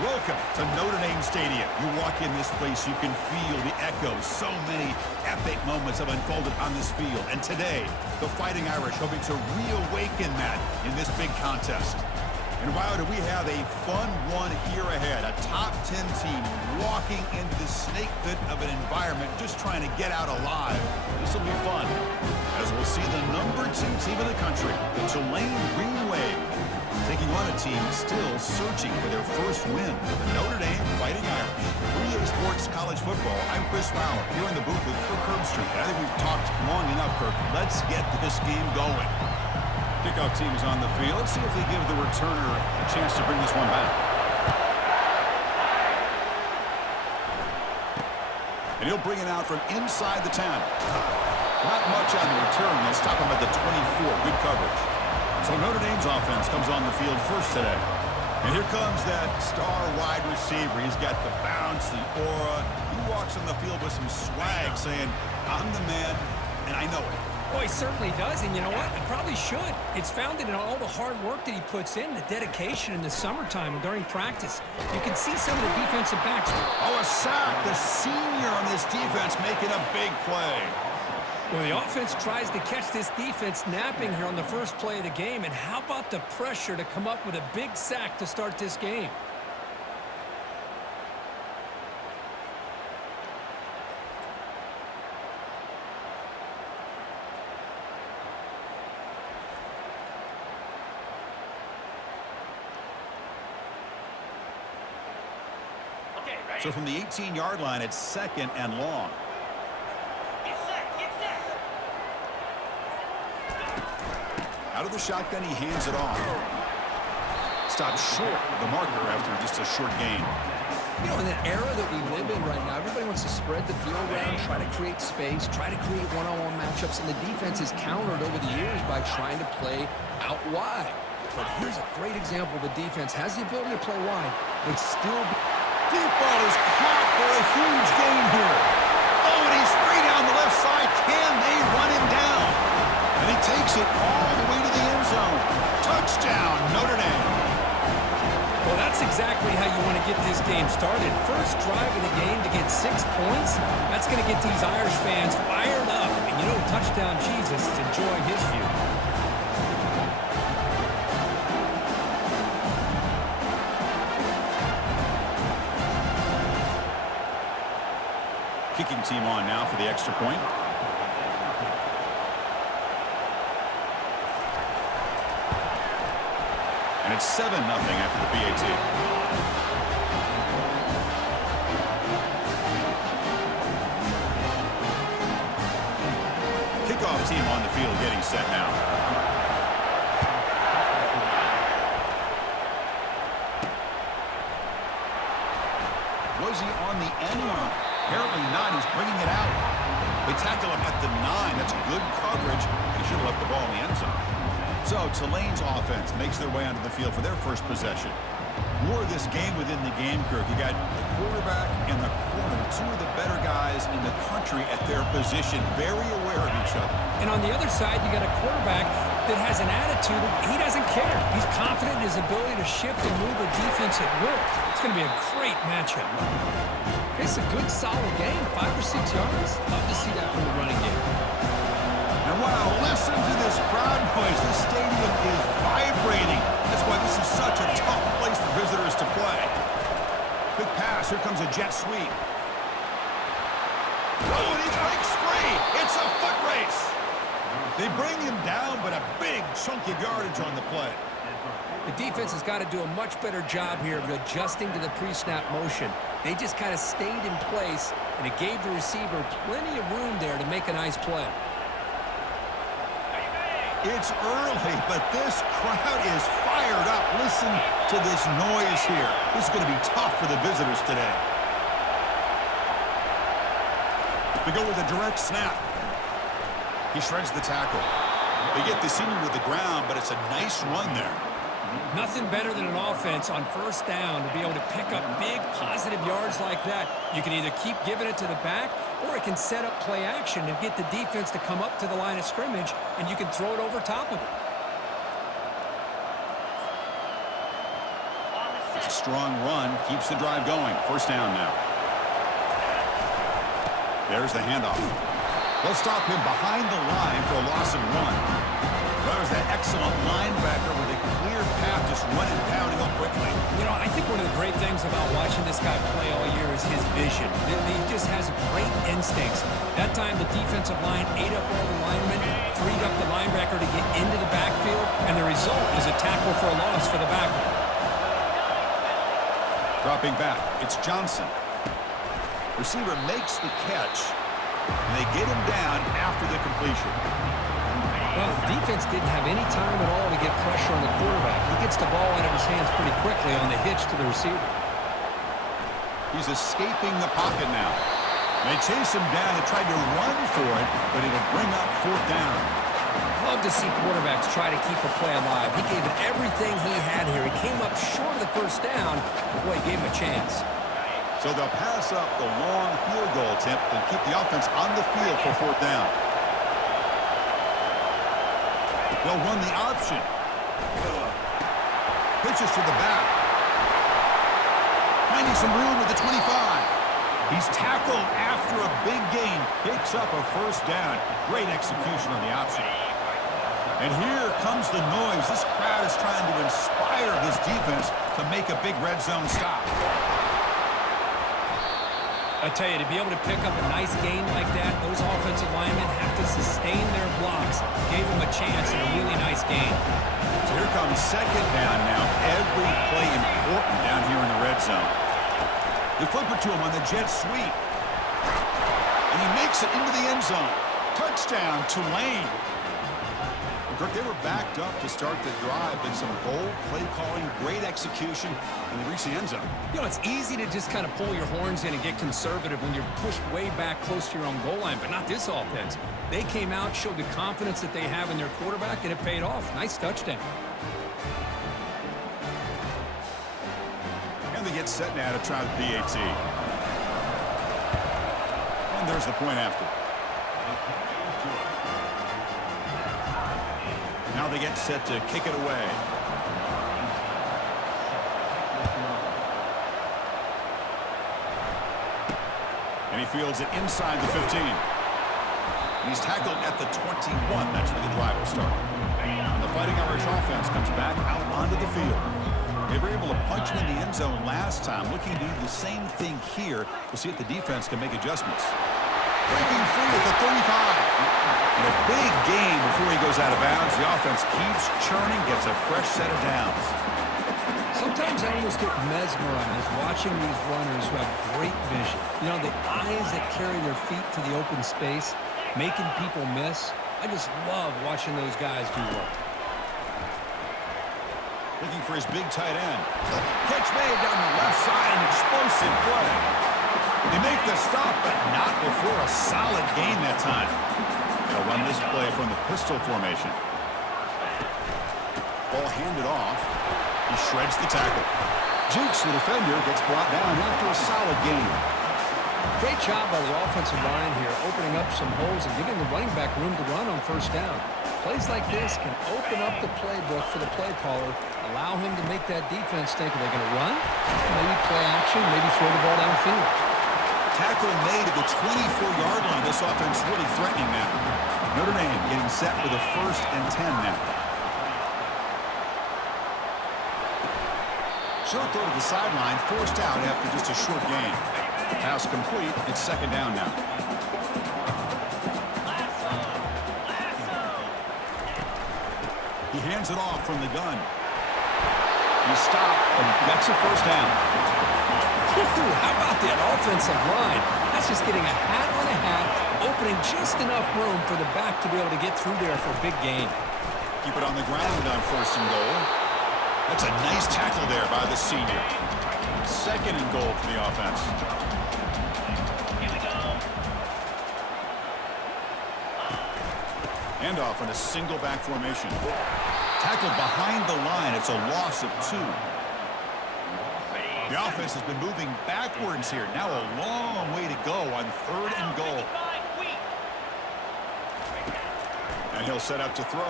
Welcome to Notre Dame Stadium. You walk in this place, you can feel the echoes. So many epic moments have unfolded on this field. And today, the Fighting Irish hoping to reawaken that in this big contest. And wow, do we have a fun one here ahead. A top 10 team walking into the snake pit of an environment, just trying to get out alive. This will be fun, as we'll see the number 2 team in the country, the Tulane Green Wave, taking on a team still searching for their first win, the Notre Dame Fighting Irish. EA Sports College Football, I'm Chris Fowler, here in the booth with Kirk Herbstreit. I think we've talked long enough, Kirk. Let's get this game going. Kickoff team is on the field. Let's see if they give the returner a chance to bring this one back. And he'll bring it out from inside the 10. Not much on the return. They'll stop him at the 24. Good coverage. So Notre Dame's offense comes on the field first today. And here comes that star wide receiver. He's got the bounce, the aura. He walks on the field with some swag saying, I'm the man, and I know it. Well, he certainly does, and you know what? He probably should. It's founded in all the hard work that he puts in, the dedication in the summertime and during practice. You can see some of the defensive backs. Oh, a sack. The senior on this defense making a big play. Well, the offense tries to catch this defense napping here on the first play of the game, and how about the pressure to come up with a big sack to start this game? So from the 18-yard line, it's 2nd and long. Get set. Out of the shotgun, he hands it off. Stops short of the marker after just a short gain. You know, in the era that we live in right now, everybody wants to spread the field around, try to create space, try to create one-on-one matchups, and the defense is countered over the years by trying to play out wide. But here's a great example. The defense has the ability to play wide, but still... Deep ball is caught for a huge gain here. Oh, and he's free down the left side. Can they run him down? And he takes it all the way to the end zone. Touchdown, Notre Dame. Well, that's exactly how you want to get this game started. First drive of the game to get 6 points. That's going to get these Irish fans fired up. And you know, touchdown Jesus is enjoying his view. Kicking team on now for the extra point. And it's 7-0 after the PAT. Kickoff team on the field getting set now. Was he on the end line? Apparently not. He's bringing it out. They tackle him at the 9. That's good coverage. He should have left the ball in the end zone. So Tulane's offense makes their way onto the field for their first possession. More of this game within the game, Kirk. You got the quarterback and the corner, 2 of the better guys in the country at their position, very aware of each other. And on the other side, you got a quarterback that has an attitude of he doesn't care. He's confident in his ability to shift and move a defense at will. It's going to be a great matchup. It's a good, solid game, 5 or 6 yards. Love to see that from the running game. And wow, listen to this crowd noise. This stadium is vibrating. That's why this is such a tough place for visitors to play. Quick pass. Here comes a jet sweep. Oh, and he breaks free. It's a foot race. They bring him down, but a big chunk of yardage on the play. The defense has got to do a much better job here of adjusting to the pre-snap motion. They just kind of stayed in place, and it gave the receiver plenty of room there to make a nice play. It's early, but this crowd is fired up. Listen to this noise here. This is going to be tough for the visitors today. They go with a direct snap. He shreds the tackle. They get the senior to the ground, but it's a nice run there. Nothing better than an offense on first down to be able to pick up big positive yards like that. You can either keep giving it to the back, or it can set up play action and get the defense to come up to the line of scrimmage, and you can throw it over top of it. On the It's a strong run. Keeps the drive going. First down now. There's the handoff. They'll stop him behind the line for a loss of 1. There's that excellent linebacker with a clear path just running downhill quickly. You know, I think one of the great things about watching this guy play all year is his vision. He just has great instincts. That time, the defensive line ate up all the linemen, freed up the linebacker to get into the backfield, and the result is a tackle for a loss for the backer. Dropping back, it's Johnson. Receiver makes the catch, and they get him down after the completion. Well, the defense didn't have any time at all to get pressure on the quarterback. He gets the ball out of his hands pretty quickly on the hitch to the receiver. He's escaping the pocket now. They chase him down and tried to run for it, but it'll bring up fourth down. Love to see quarterbacks try to keep a play alive. He gave it everything he had here. He came up short of the first down, but boy, he gave him a chance. So they'll pass up the long field goal attempt and keep the offense on the field for fourth down. They'll run the option. Pitches to the back. Finding some room with the 25. He's tackled after a big gain. Picks up a first down. Great execution on the option. And here comes the noise. This crowd is trying to inspire this defense to make a big red zone stop. I tell you, to be able to pick up a nice gain like that, those offensive linemen have to sustain their blocks. Gave them a chance and a really nice gain. So here comes second down now. Every play important down here in the red zone. They flip it to him on the jet sweep. And he makes it into the end zone. Touchdown, Tulane. Kirk, they were backed up to start the drive, but some bold play calling, great execution, and they reach the end zone. You know, it's easy to just kind of pull your horns in and get conservative when you're pushed way back close to your own goal line, but not this offense. They came out, showed the confidence that they have in their quarterback, and it paid off. Nice touchdown. And they get set now to try the PAT. And there's the point after. Now they get set to kick it away. And he fields it inside the 15. And he's tackled at the 21. That's where the drive will start. And the Fighting Irish offense comes back out onto the field. They were able to punch it in the end zone last time. Looking to do the same thing here. We'll see if the defense can make adjustments. Breaking free at the 35. And a big gain before he goes out of bounds. The offense keeps churning, gets a fresh set of downs. Sometimes I almost get mesmerized watching these runners who have great vision. You know, the eyes that carry their feet to the open space, making people miss. I just love watching those guys do work. Looking for his big tight end. Catch made down the left side, an explosive play. They make the stop, but not before a solid gain that time. They'll run this play from the pistol formation. Ball handed off. He shreds the tackle. Jukes the defender, gets brought down after a solid gain. Great job by the offensive line here, opening up some holes and giving the running back room to run on first down. Plays like this can open up the playbook for the play caller, allow him to make that defense think, are they going to run? Maybe play action, maybe throw the ball downfield. Tackle made at the 24-yard line. This offense really threatening now. Notre Dame getting set with a 1st and 10 now. Short throw to the sideline, forced out after just a short gain. Pass complete. It's second down now. He hands it off from the gun. He stopped and gets a first down. Ooh, how about that offensive line? That's just getting a hat on a hat, opening just enough room for the back to be able to get through there for a big gain. Keep it on the ground on 1st and goal. That's a nice tackle there by the senior. 2nd and goal for the offense. Handoff in a single back formation. Tackled behind the line. It's a loss of 2. The offense has been moving backwards here. Now a long way to go on 3rd and goal. And he'll set up to throw.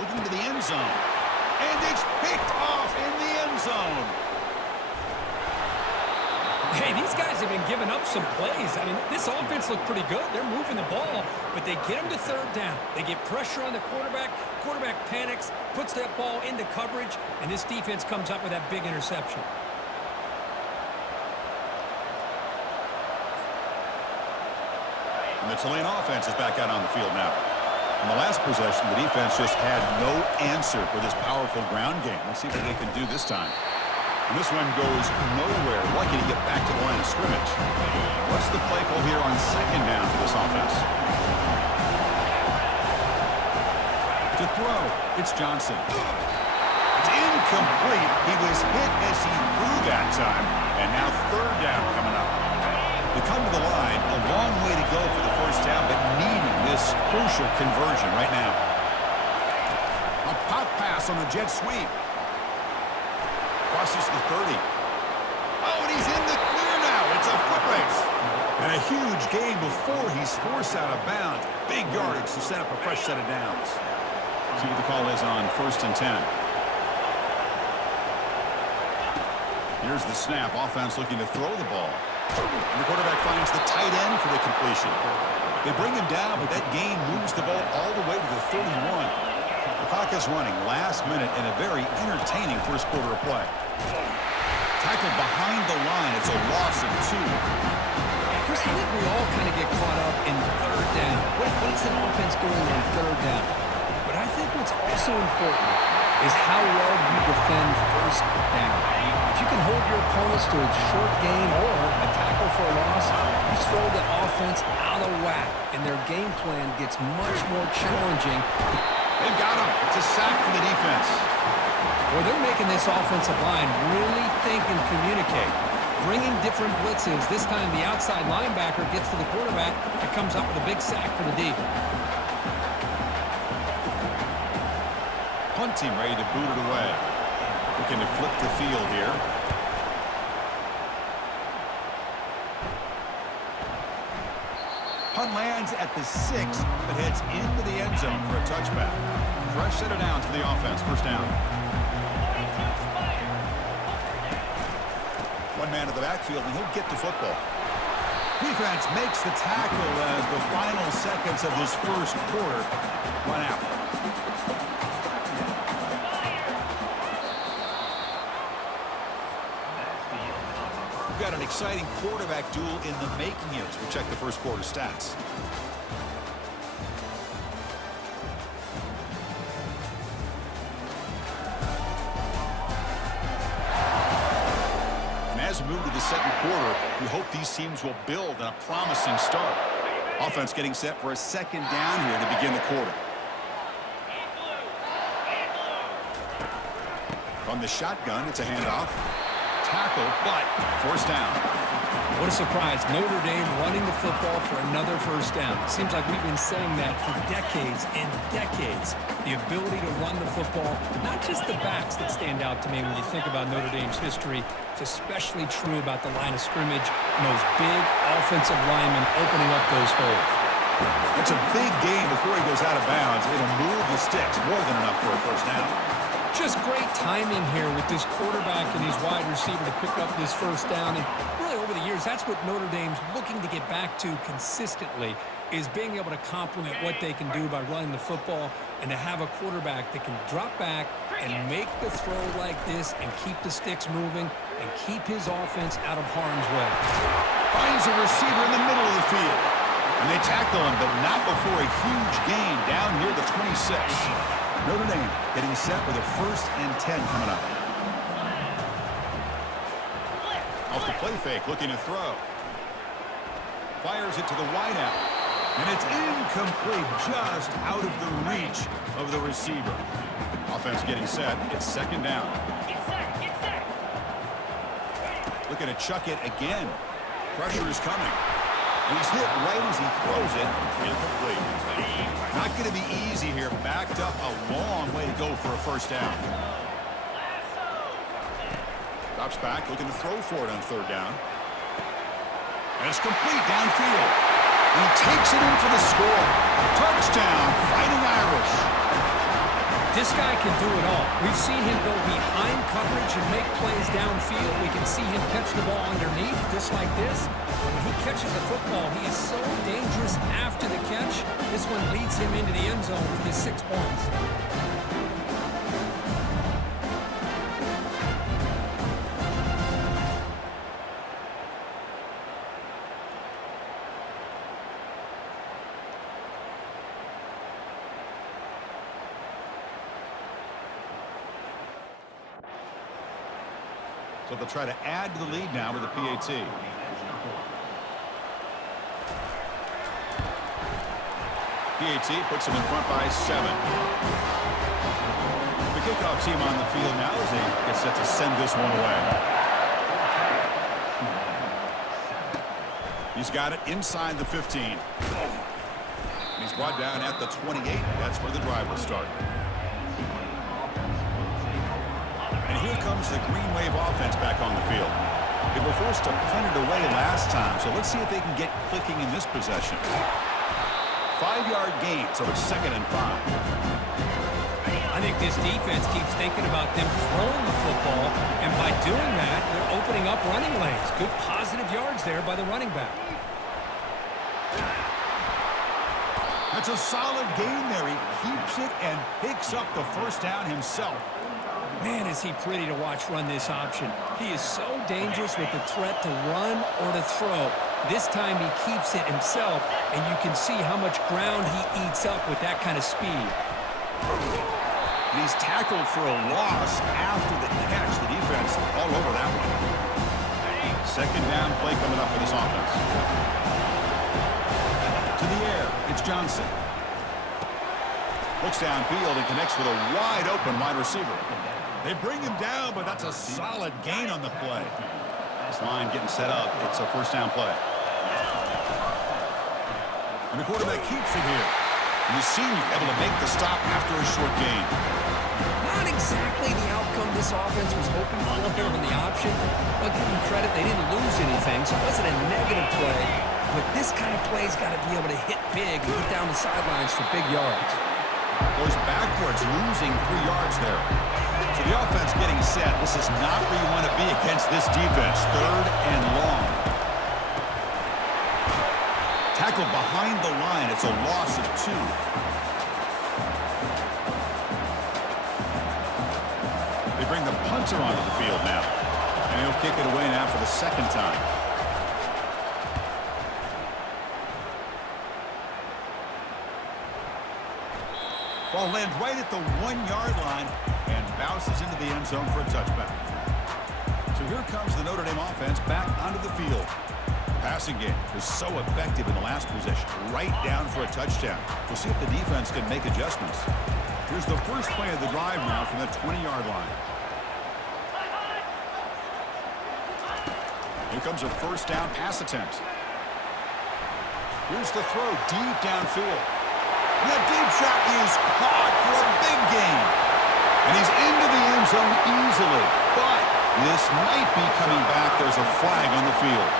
Looking to the end zone. And it's picked off in the end zone. Hey, these guys have been giving up some plays. I mean, this offense looked pretty good. They're moving the ball, but they get them to third down. They get pressure on the quarterback. Quarterback panics, puts that ball into coverage, and this defense comes up with that big interception. And the Tulane offense is back out on the field now. In the last possession, the defense just had no answer for this powerful ground game. Let's see what they can do this time. And this one goes nowhere. Lucky to get back to the line of scrimmage. What's the play call here on second down for this offense? To throw, it's Johnson. It's incomplete. He was hit as he threw that time. And now third down coming up. They come to the line, a long way to go for the first down, but needing this crucial conversion right now. A pop pass on the jet sweep. Crosses the 30. Oh, and he's in the clear now. It's a foot race. And a huge gain before he's forced out of bounds. Big yardage to set up a fresh set of downs. See what the call is on 1st and 10. Here's the snap. Offense looking to throw the ball. And the quarterback finds the tight end for the completion. They bring him down, but that gain moves the ball all the way to the 31. The clock is running last minute in a very entertaining first quarter of play. Tackled behind the line. It's a loss of 2. Chris, I think we all kind of get caught up in third down. What is an offense doing on third down? But I think what's also important is how well you defend first down. If you can hold your opponents to a short gain or a tackle for a loss, you throw the offense out of whack, and their game plan gets much more challenging. They've got him. It's a sack for the defense. Well, they're making this offensive line really think and communicate. Bringing different blitzes. This time the outside linebacker gets to the quarterback and comes up with a big sack for the D. Punt team ready to boot it away. Looking to flip the field here. Punt lands at the 6, but heads into the end zone for a touchback. Fresh set of downs for the offense. First down. One man at the backfield, and he'll get the football. Defense makes the tackle as the final seconds of this first quarter run out. We've got an exciting quarterback duel in the making here as we check the first quarter stats. And as we move to the second quarter, we hope these teams will build on a promising start. Offense getting set for a second down here to begin the quarter. From the shotgun, it's a handoff. Tackle, but first down. What a surprise. Notre Dame running the football for another first down. Seems like we've been saying that for decades and decades. The ability to run the football, not just the backs that stand out to me when you think about Notre Dame's history. It's especially true about the line of scrimmage and those big offensive linemen opening up those holes. It's a big game before he goes out of bounds. It'll move the sticks more than enough for a first down. Just great timing here with this quarterback and his wide receiver to pick up this first down. And really over the years, that's what Notre Dame's looking to get back to consistently, is being able to complement what they can do by running the football and to have a quarterback that can drop back and make the throw like this and keep the sticks moving and keep his offense out of harm's way. Finds a receiver in the middle of the field. And they tackle him, but not before a huge gain down near the 26. Notre Dame getting set with a 1st and 10 coming up. Off the play fake, looking to throw. Fires it to the wideout. And it's incomplete, just out of the reach of the receiver. Offense getting set. It's second down. Get set, get set. Looking to chuck it again. Pressure is coming. He's hit right as he throws it. Incomplete. Not going to be easy here. Backed up a long way to go for a first down. Drops back, looking to throw for it on third down. And it's complete downfield. And he takes it in for the score. Touchdown, Fighting Irish. This guy can do it all. We've seen him go behind coverage and make plays downfield. We can see him catch the ball underneath, just like this. When he catches the football, he is so dangerous after the catch. This one leads him into the end zone for the 6 points. So they'll try to add to the lead now with a PAT. PAT puts them in front by 7. The kickoff team on the field now as they get set to send this one away. He's got it inside the 15. He's brought down at the 28. That's where the drive will start. And here comes the Green Wave offense back on the field. They were forced to punt it away last time, so let's see if they can get clicking in this possession. 5-yard gain, so it's 2nd and 5. I think this defense keeps thinking about them throwing the football, and by doing that, they're opening up running lanes. Good positive yards there by the running back. That's a solid gain there. He keeps it and picks up the first down himself. Man, is he pretty to watch run this option. He is so dangerous with the threat to run or to throw. This time he keeps it himself, and you can see how much ground he eats up with that kind of speed. And he's tackled for a loss after the catch. The defense all over that one. 2nd down play coming up for this offense. To the air, it's Johnson. Looks downfield and connects with a wide open wide receiver. They bring him down, but that's a solid gain on the play. This line getting set up. It's a 1st down play. And the quarterback keeps it here. And the senior able to make the stop after a short gain. Not exactly the outcome this offense was hoping for here on the option. I'll give them credit. They didn't lose anything, so it wasn't a negative play. But this kind of play's got to be able to hit big and get down the sidelines for big yards. Goes backwards, losing 3 yards there. So the offense getting set. This is not where you want to be against this defense. 3rd and long. Tackled behind the line. It's a loss of 2. They bring the punter onto the field now. And he'll kick it away now for the 2nd time. Ball lands right at the 1-yard line and bounces into the end zone for a touchback. So here comes the Notre Dame offense back onto the field. Passing game was so effective in the last possession, right down for a touchdown. We'll see if the defense can make adjustments. Here's the first play of the drive now from the 20-yard line. Here comes a 1st down pass attempt. Here's the throw deep downfield. And that deep shot is caught for a big gain. And he's into the end zone easily. But this might be coming back. There's a flag on the field.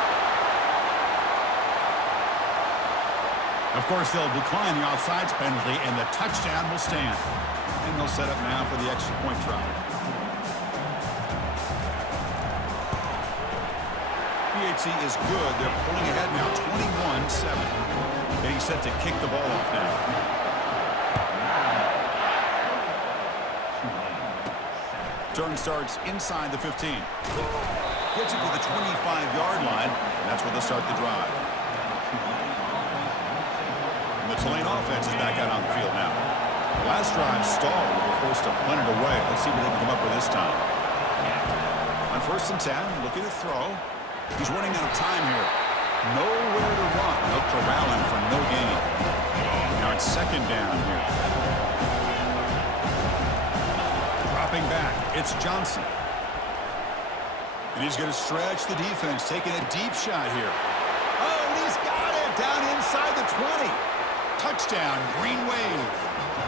Of course, they'll decline the offsides penalty, and the touchdown will stand. And they'll set up now for the extra point try. PAT is good. They're pulling ahead now, 21-7. Getting set to kick the ball off now. Turn starts inside the 15. Gets it to the 25-yard line, and that's where they'll start the drive. And the Tulane offense is back out on the field now. The last drive stalled. They were forced to punt it away. Let's see what they can come up with this time. On 1st and 10, looking to throw. He's running out of time here. Nowhere to run. No corralling for no gain. Now it's 2nd down here. Dropping back, it's Johnson. And he's going to stretch the defense, taking a deep shot here. Oh, and he's got it down inside the 20. Touchdown, Green Wave.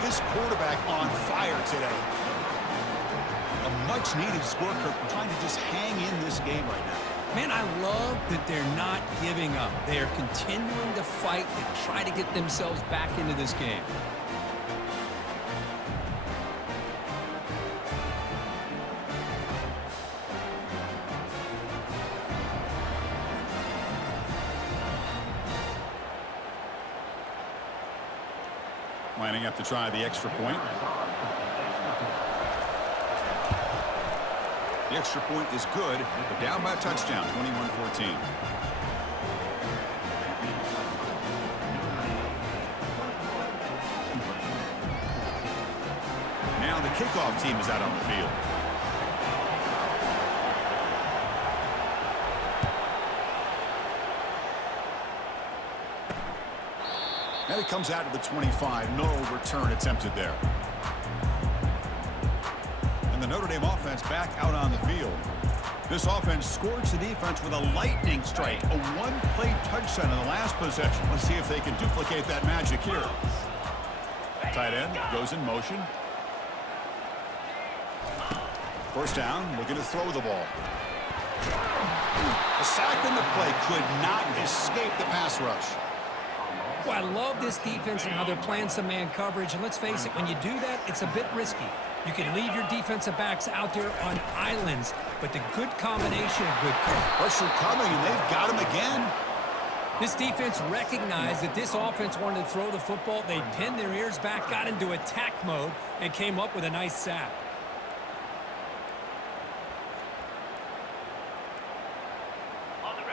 This quarterback on fire today. A much-needed score, trying to just hang in this game right now. Man, I love that they're not giving up. They are continuing to fight and try to get themselves back into this game. Lining up to try the extra point. The extra point is good, but down by a touchdown, 21-14. Now the kickoff team is out on the field. And it comes out to the 25. No return attempted there. And the Notre Dame offense back out on the field. This offense scorched the defense with a lightning strike. A one-play touchdown in the last possession. Let's see if they can duplicate that magic here. Tight end goes in motion. First down, looking to throw the ball. The sack in the play could not escape the pass rush. Well, I love this defense and how they're playing some man coverage. And let's face it, when you do that, it's a bit risky. You can leave your defensive backs out there on islands, but the good combination of good coverage. Pressure coming, and they've got him again. This defense recognized that this offense wanted to throw the football. They pinned their ears back, got into attack mode, and came up with a nice sack.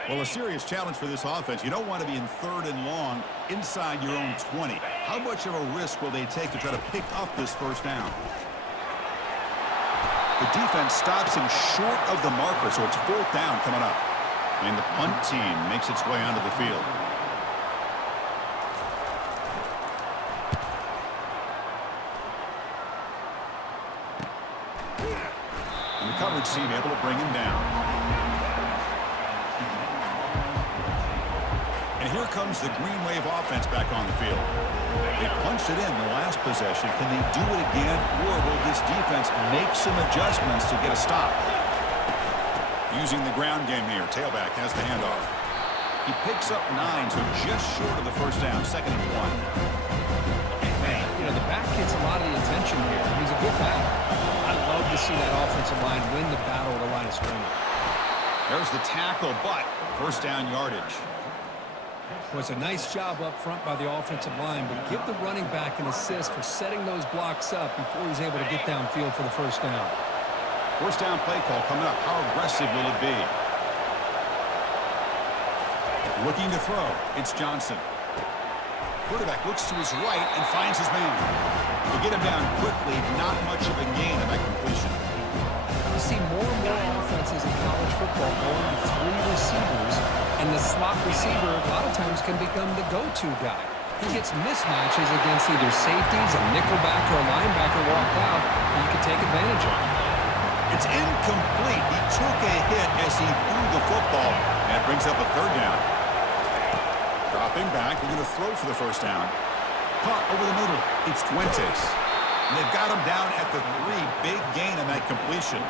Well, a serious challenge for this offense. You don't want to be in 3rd and long inside your own 20. How much of a risk will they take to try to pick up this first down? The defense stops him short of the marker, so it's 4th down coming up. And the punt team makes its way onto the field. And the coverage team able to bring him down. And here comes the Green Wave offense back on the field. They punched it in the last possession. Can they do it again, or will this defense make some adjustments to get a stop? Using the ground game here. Tailback has the handoff. He picks up 9, so just short of the first down. 2nd and 1. Man, you know, the back gets a lot of the attention here. He's a good back. I love to see that offensive line win the battle at the line of scrimmage. There's the tackle, but first down yardage. Well, it's a nice job up front by the offensive line, but give the running back an assist for setting those blocks up before he's able to get downfield for the first down. First down play call coming up. How aggressive will it be? Looking to throw. It's Johnson. Quarterback looks to his right and finds his man. To get him down quickly, not much of a gain of that completion. You see more and more offenses in college football going to 3 receivers, and the slot receiver a lot of times can become the go-to guy. He gets mismatches against either safeties, a nickelback, or a linebacker walked out, and you can take advantage of it. It's incomplete. He took a hit as he threw the football. And it brings up a 3rd down. Dropping back, they're going to throw for the first down. Punt over the middle. It's Fuentes. And they've got him down at the 3. Big gain on that completion.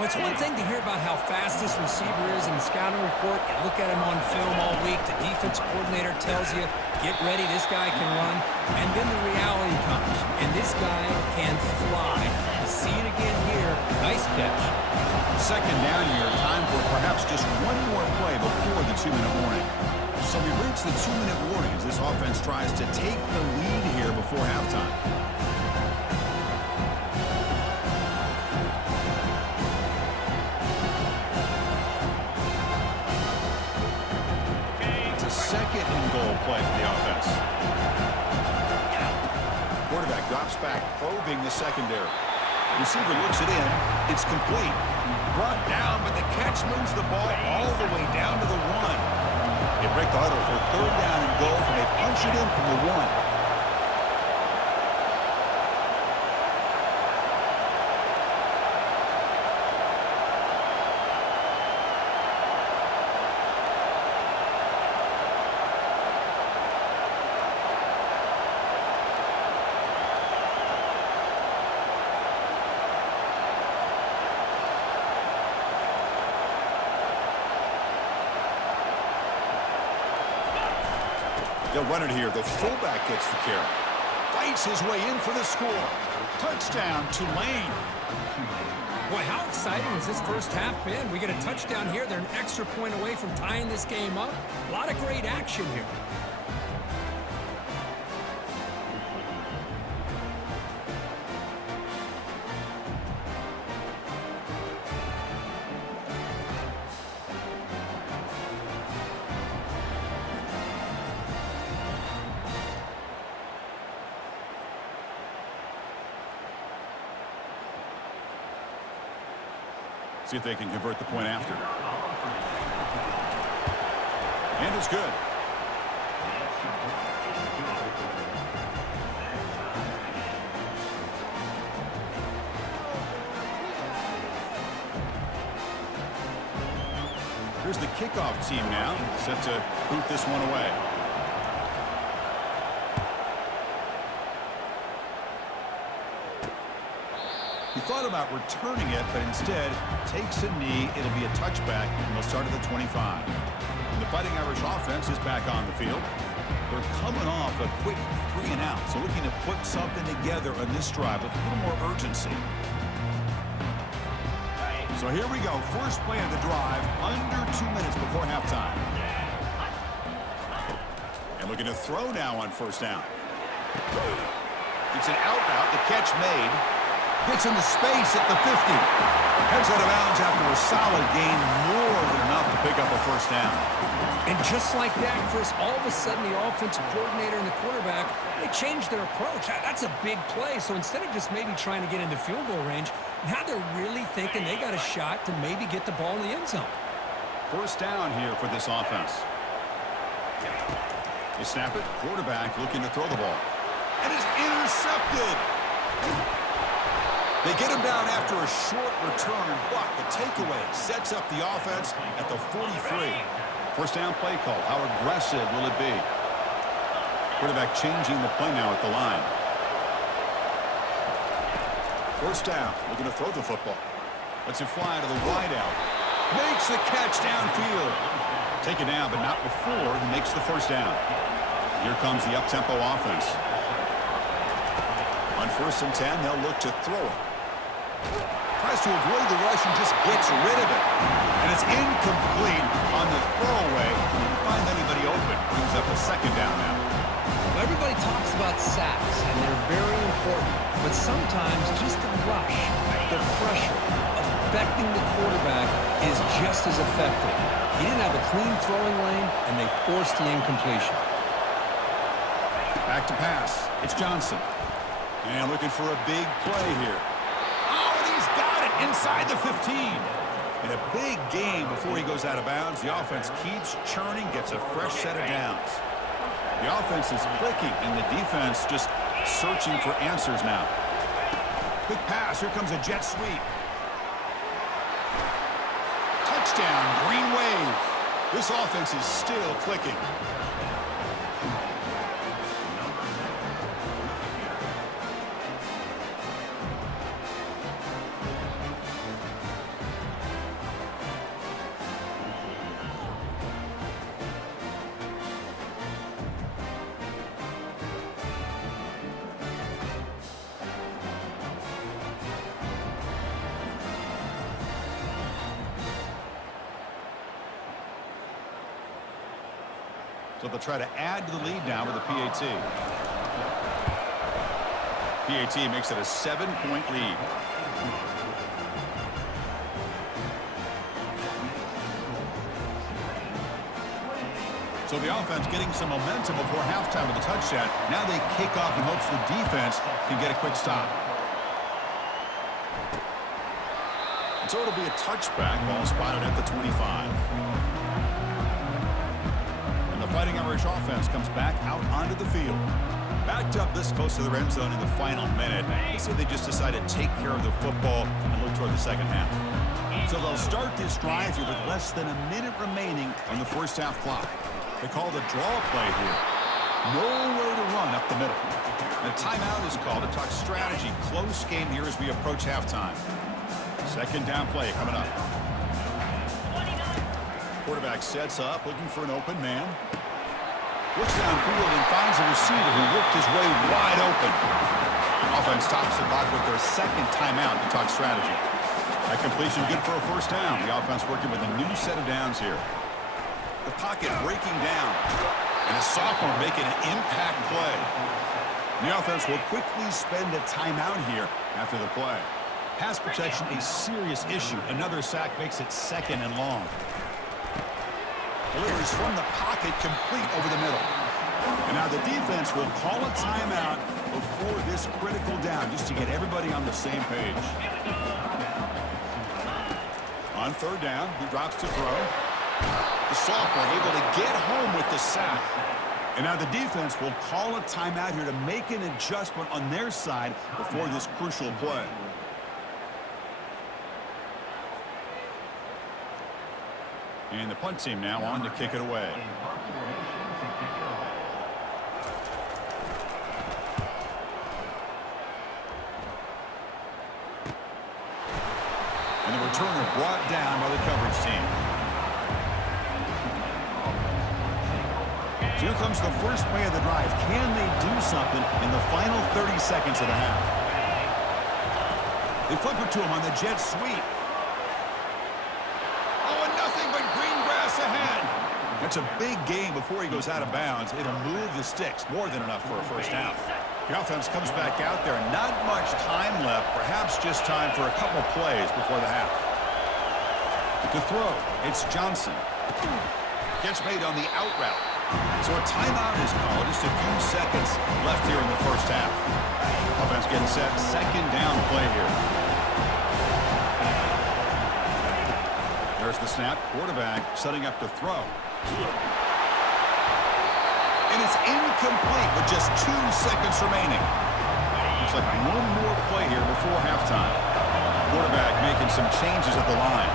Well, it's one thing to hear about how fast this receiver is in the scouting report. You look at him on film all week. The defense coordinator tells you, get ready, this guy can run. And then the reality comes, and this guy can fly. You see it again here. Nice catch. 2nd down here. Time for perhaps just one more play before the 2-minute warning. So we reach the 2-minute warning as this offense tries to take the lead here before halftime. It's a 2nd and goal play for the offense. Quarterback drops back, probing the secondary. Receiver looks it in. It's complete. Brought down, but the catch moves the ball all the way down to the 1. They break the huddle for 3rd down and goal, and they punch it in from the 1. They'll run it here. The fullback gets the carry. Fights his way in for the score. Touchdown, Tulane. Boy, how exciting has this first half been? We get a touchdown here. They're an extra point away from tying this game up. A lot of great action here. See if they can convert the point after. And it's good. Here's the kickoff team now, set to boot this one away. He thought about returning it, but instead takes a knee. It'll be a touchback, and they'll start at the 25. And the Fighting Irish offense is back on the field. They're coming off a quick 3 and out, so looking to put something together on this drive with a little more urgency. So here we go. First play of the drive, under 2 minutes before halftime. And looking to throw now on first down. It's an out route. The catch made. Gets into space at the 50. Heads out of bounds after a solid gain, more than enough to pick up a first down. And just like that, Chris, all of a sudden the offensive coordinator and the quarterback, they changed their approach. That's a big play. So instead of just maybe trying to get into field goal range, now they're really thinking they got a shot to maybe get the ball in the end zone. First down here for this offense. They snap it. Quarterback looking to throw the ball. And it's intercepted. They get him down after a short return, but the takeaway sets up the offense at the 43. First down play call. How aggressive will it be? Quarterback changing the play now at the line. First down, looking to throw the football. Lets it fly to the wideout. Makes the catch downfield. Taken down, but not before he makes the first down. Here comes the up-tempo offense. On 1st and 10, they'll look to throw it. Tries to avoid the rush and just gets rid of it. And it's incomplete on the throwaway. Didn't find anybody open. Brings up a second down now. Well, everybody talks about sacks, and they're very important. But sometimes just the rush, the pressure, affecting the quarterback is just as effective. He didn't have a clean throwing lane, and they forced the incompletion. Back to pass. It's Johnson. And looking for a big play here. Oh, and he's got it inside the 15. And a big game before he goes out of bounds. The offense keeps churning, gets a fresh set of downs. The offense is clicking, and the defense just searching for answers now. Quick pass. Here comes a jet sweep. Touchdown, Green Wave. This offense is still clicking. So they'll try to add to the lead now with a PAT. PAT makes it a 7-point lead. So the offense getting some momentum before halftime with a touchdown. Now they kick off in hopes the defense can get a quick stop. And so it'll be a touchback, ball spotted at the 25. Fighting Irish offense comes back out onto the field. Backed up this close to the red zone in the final minute. They say they just decided to take care of the football and look toward the second half. So they'll start this drive here with less than a minute remaining on the first half clock. They call the draw play here. Nowhere to run up the middle. The timeout is called to talk strategy. Close game here as we approach halftime. Second down play coming up. Quarterback sets up, looking for an open man. Looks downfield and finds a receiver who worked his way wide open. Offense tops the clock with their second timeout to talk strategy. That completion good for a first down. The offense working with a new set of downs here. The pocket breaking down. And a sophomore making an impact play. The offense will quickly spend a timeout here after the play. Pass protection a serious issue. Another sack makes it second and long. Delivers from the pocket complete over the middle. And now the defense will call a timeout before this critical down just to get everybody on the same page. On third down, he drops to throw. The sophomore able to get home with the sack. And now the defense will call a timeout here to make an adjustment on their side before this crucial play. And the punt team now on to kick it away. And the returner brought down by the coverage team. So here comes the first play of the drive. Can they do something in the final 30 seconds of the half? They flip it to him on the jet sweep. Oh, and nothing but green grass ahead. That's a big gain before he goes out of bounds. It'll move the sticks. More than enough for a first down. The offense comes back out there. Not much time left. Perhaps just time for a couple plays before the half. To throw, it's Johnson. Gets made on the out route. So a timeout is called. Just a few seconds left here in the first half. Offense getting set. Second down play here. There's the snap. Quarterback setting up to throw. And it's incomplete with just 2 seconds remaining. Looks like one more play here before halftime. Quarterback making some changes at the line.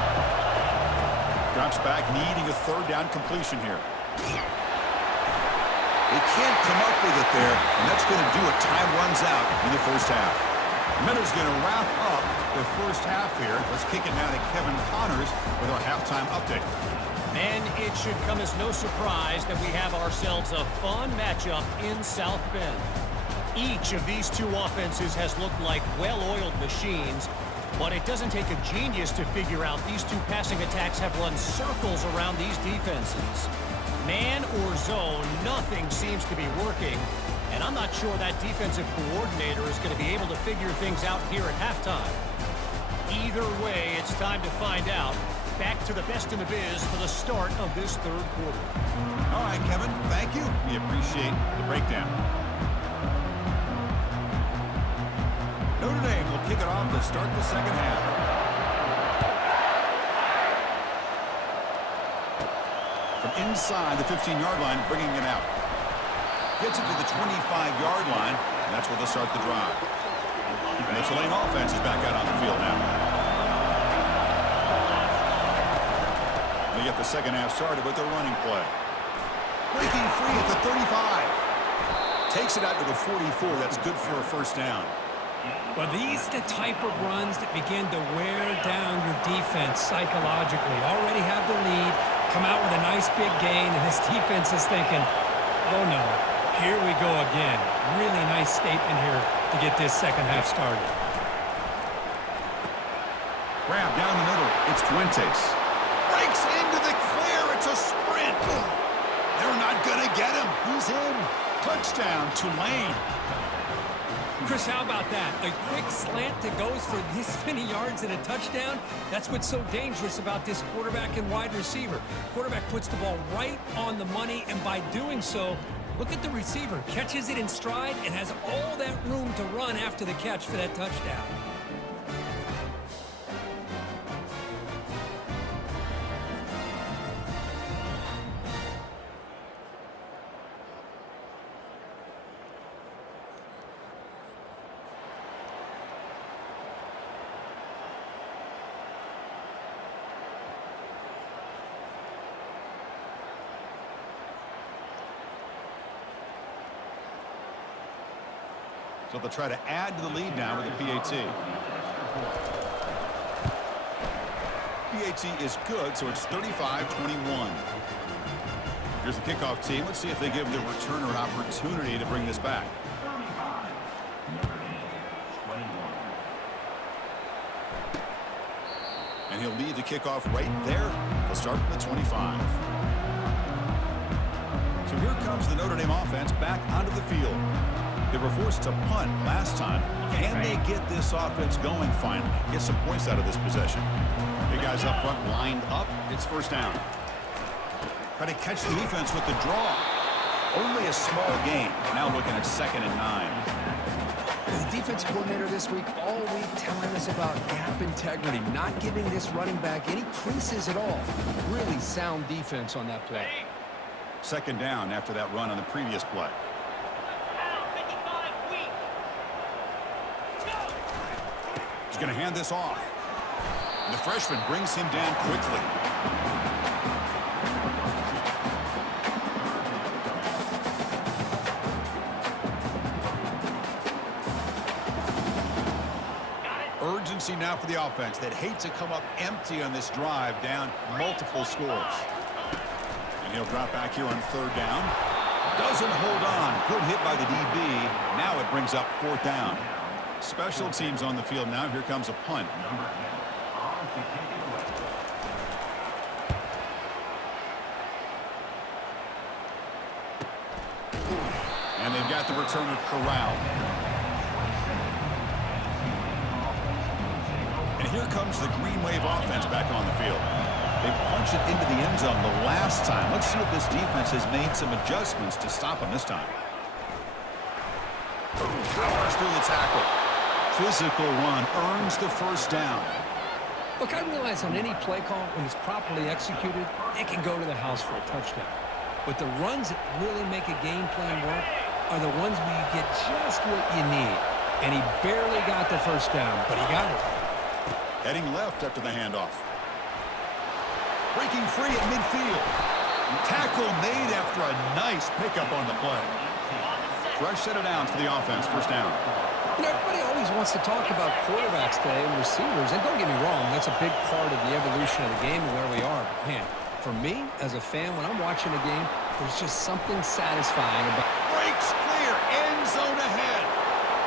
Drops back, needing a third down completion here. They can't come up with it there, and that's going to do it. Time runs out in the first half. Notra's going to wrap up the first half here. Let's kick it now to Kevin Connors with our halftime update. And it should come as no surprise that we have ourselves a fun matchup in South Bend. Each of these two offenses has looked like well-oiled machines, but it doesn't take a genius to figure out these two passing attacks have run circles around these defenses. Man or zone, nothing seems to be working, and I'm not sure that defensive coordinator is going to be able to figure things out here at halftime. Either way, it's time to find out. Back to the best in the biz for the start of this third quarter. All right, Kevin, thank you. We appreciate the breakdown. Notre Dame will kick it off to start the second half. From inside the 15-yard line, bringing it out. Gets it to the 25-yard line, and that's where they'll start the drive. And the Tulane offense is back out on the field now. They get the second half started with their running play. Breaking free at the 35. Takes it out to the 44. That's good for a first down. Well, these are the type of runs that begin to wear down your defense psychologically. Already have the lead, come out with a nice big gain, and this defense is thinking, oh no, here we go again. Really nice statement here to get this second half started. Grab down the middle. It's Fuentes. Breaks into the clear. It's a sprint. They're not going to get him. He's in. Touchdown, Tulane. Chris, how about that? A quick slant that goes for this many yards and a touchdown? That's what's so dangerous about this quarterback and wide receiver. Quarterback puts the ball right on the money, and by doing so, look at the receiver. Catches it in stride and has all that room to run after the catch for that touchdown. So they'll try to add to the lead now with the PAT. PAT is good, so it's 35-21. Here's the kickoff team. Let's see if they give the returner an opportunity to bring this back. And he'll lead the kickoff right there. They'll start from the 25. So here comes the Notre Dame offense back onto the field. They were forced to punt last time. Can they get this offense going finally? Get some points out of this possession. Big guys up front lined up. It's first down. Try to catch the defense with the draw. Only a small gain. Now looking at 2nd and 9. The defense coordinator this week, all week telling us about gap integrity, not giving this running back any creases at all. Really sound defense on that play. Second down after that run on the previous play. Out, 55 weak. He's going to hand this off. And the freshman brings him down quickly. Urgency now for the offense that hate to come up empty on this drive, down multiple scores. And he'll drop back here on third down. Doesn't hold on. Good hit by the DB. Now it brings up fourth down. Special teams on the field now. Here comes a punt. And they've got the returner corralled. And here comes the Green Wave offense back on the field. They punched it into the end zone the last time. Let's see if this defense has made some adjustments to stop them this time. Powers through the tackle. Physical run earns the first down. Look, I realize on any play call, when it's properly executed, it can go to the house for a touchdown. But the runs that really make a game plan work are the ones where you get just what you need. And he barely got the first down, but he got it. Heading left after the handoff. Breaking free at midfield. Tackle made after a nice pickup on the play. Fresh set of downs for the offense. First down. You know, everybody always wants to talk about quarterbacks today and receivers, and don't get me wrong, that's a big part of the evolution of the game and where we are. Man, for me, as a fan, when I'm watching a game, there's just something satisfying about... Breaks clear. End zone ahead.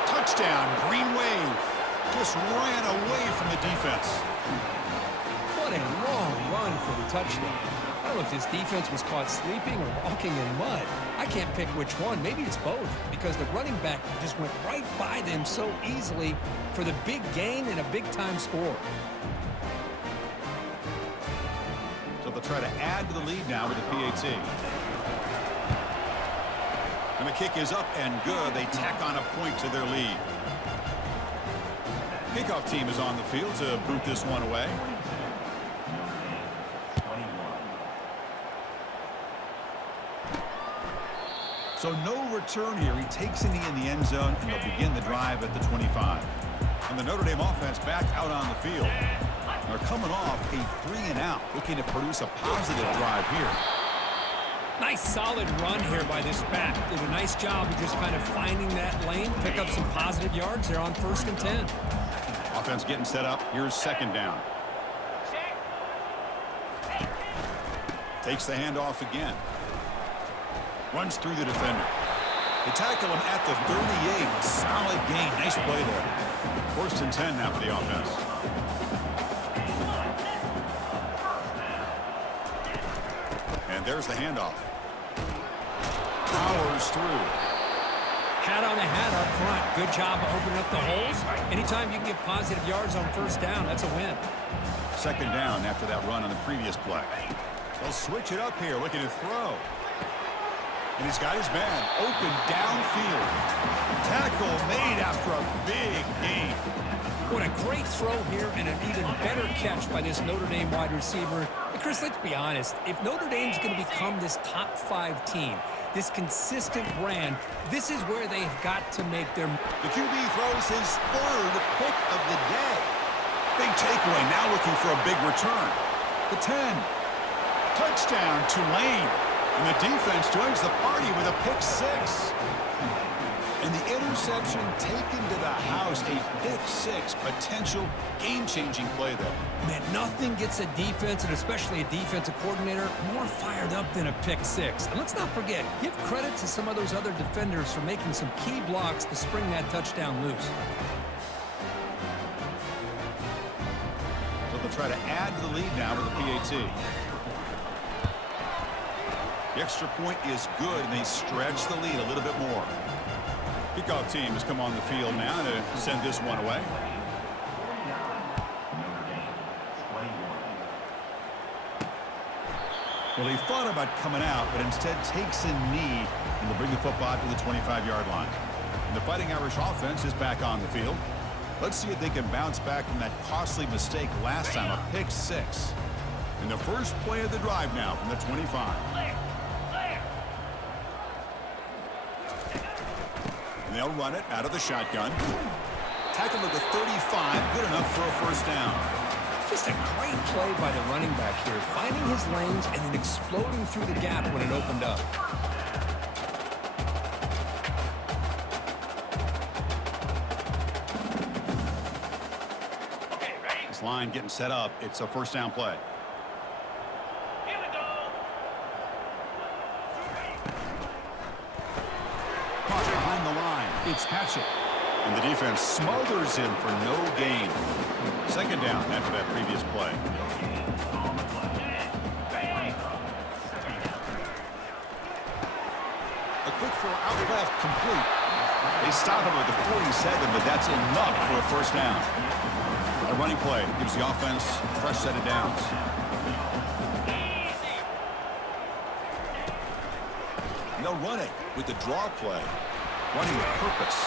Touchdown. Green Wave. Just ran away from the defense. What a long run for the touchdown. I don't know if this defense was caught sleeping or walking in mud. I can't pick which one. Maybe it's both, because the running back just went right by them so easily for the big gain and a big-time score. So they'll try to add to the lead now with the PAT. And the kick is up and good. They tack on a point to their lead. Kickoff team is on the field to boot this one away. So no return here. He takes in the end zone, and they'll begin the drive at the 25. And the Notre Dame offense back out on the field. They're coming off a 3-and-out, looking to produce a positive drive here. Nice solid run here by this back. Did a nice job of just kind of finding that lane, pick up some positive yards. They're on 1st and 10. Offense getting set up. Here's second down. Takes the handoff again. Runs through the defender. They tackle him at the 38. Solid gain. Nice play there. 1st and 10 now for the offense. And there's the handoff. Powers through. Hat on the hat up front. Good job of opening up the holes. Anytime you can get positive yards on 1st down, that's a win. Second down after that run on the previous play. They'll switch it up here, looking to throw. And he's got his man open downfield. Tackle made after a big gain. What a great throw here and an even better catch by this Notre Dame wide receiver. And Chris, let's be honest. If Notre Dame's going to become this top 5 team, this consistent brand, this is where they have got to make their... The QB throws his 3rd pick of the day. Big takeaway, now looking for a big return. The 10. Touchdown, Tulane. And the defense joins the party with a pick 6. And the interception taken to the house. A pick 6, potential game-changing play there. Man, nothing gets a defense, and especially a defensive coordinator, more fired up than a pick 6. And let's not forget, give credit to some of those other defenders for making some key blocks to spring that touchdown loose. So they'll try to add to the lead now with the PAT. The extra point is good, and they stretch the lead a little bit more. Kickoff team has come on the field now to send this one away. Well, he thought about coming out, but instead takes a knee and will bring the football to the 25-yard line. And the Fighting Irish offense is back on the field. Let's see if they can bounce back from that costly mistake last time, a pick six. And the first play of the drive now from the 25. And they'll run it out of the shotgun. Tackle at the 35, good enough for a first down. Just a great play by the running back here, finding his lanes and then exploding through the gap when it opened up. This line getting set up. It's a first down play. Here we go. Caught behind the line. It's Patchett. And the defense smothers him for no gain. Second down after that previous play. A quick throw out left, complete. They stop him at the 47, but that's enough for a first down. A running play gives the offense a fresh set of downs. And they'll run it with the draw play. Running with purpose.